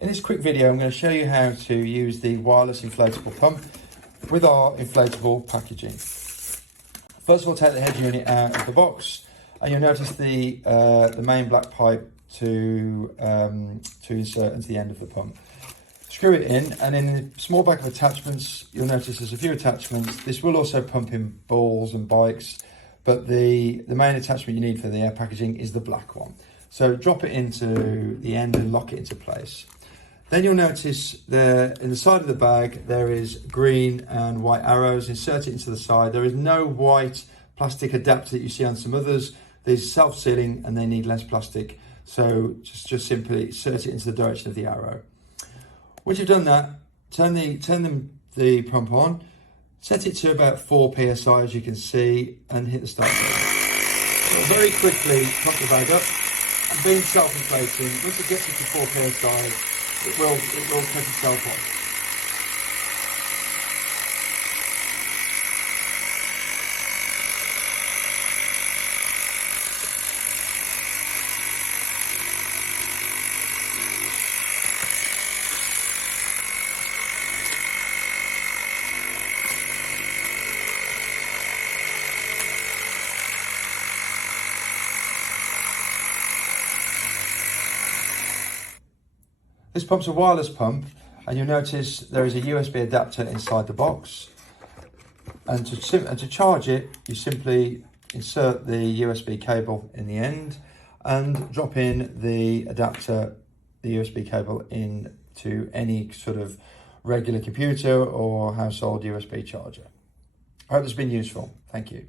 In this quick video, I'm going to show you how to use the wireless inflatable pump with our inflatable packaging. First of all, take the head unit out of the box, and you'll notice the main black pipe to insert into the end of the pump. Screw it in, and in the small bag of attachments, you'll notice there's a few attachments. This will also pump in balls and bikes, but the main attachment you need for the air packaging is the black one. So drop it into the end and lock it into place. Then you'll notice there in the side of the bag, there is green and white arrows. Insert it into the side. There is no white plastic adapter that you see on some others. These self-sealing and they need less plastic. So just simply insert it into the direction of the arrow. Once you've done that, turn the pump on, set it to about 4 psi as you can see, and hit the start button. So very quickly pump the bag up, and being self-inflating, once it gets into 4 psi, it will cut itself off. This pump's a wireless pump, and you'll notice there is a USB adapter inside the box. And to charge it, you simply insert the USB cable in the end and drop in the adapter, the USB cable, into any sort of regular computer or household USB charger. I hope this has been useful. Thank you.